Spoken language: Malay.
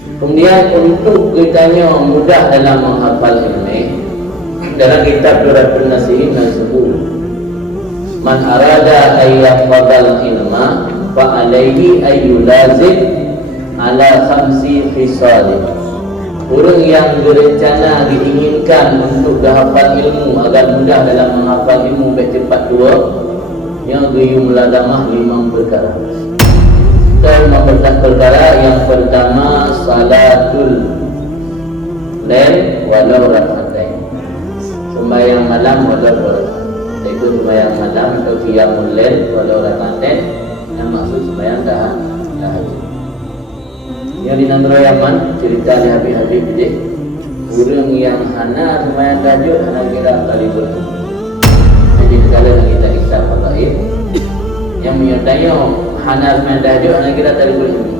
Kemudian untuk kitanya mudah dalam menghafal ilmu, dalam kitab Duratul Nasihin disebut, man arada ayyafadal ilma fa alaihi ayyulazim ala khamsi khisal. Orang yang berencana diinginkan untuk menghafal ilmu agar mudah dalam menghafal ilmu baik cepat dua, yang gayung muladamah 5 perkara. Dan 15 perkara. Yang pertama, salatul lail walau rakaatain, sembahyang malam walau 2 rakaat. Iaitu sembahyang malam atau qiyamul lail walau rakaatain, yang maksud sembahyang tahajud. Yang di negara Yaman, cerita di Habib ini, orang yang hana sembahyang tahajud hana kira kali berhenti. Jadi segala kita kisah fadail yang menyertai hana sembahyang tahajud hana kira kali berhenti.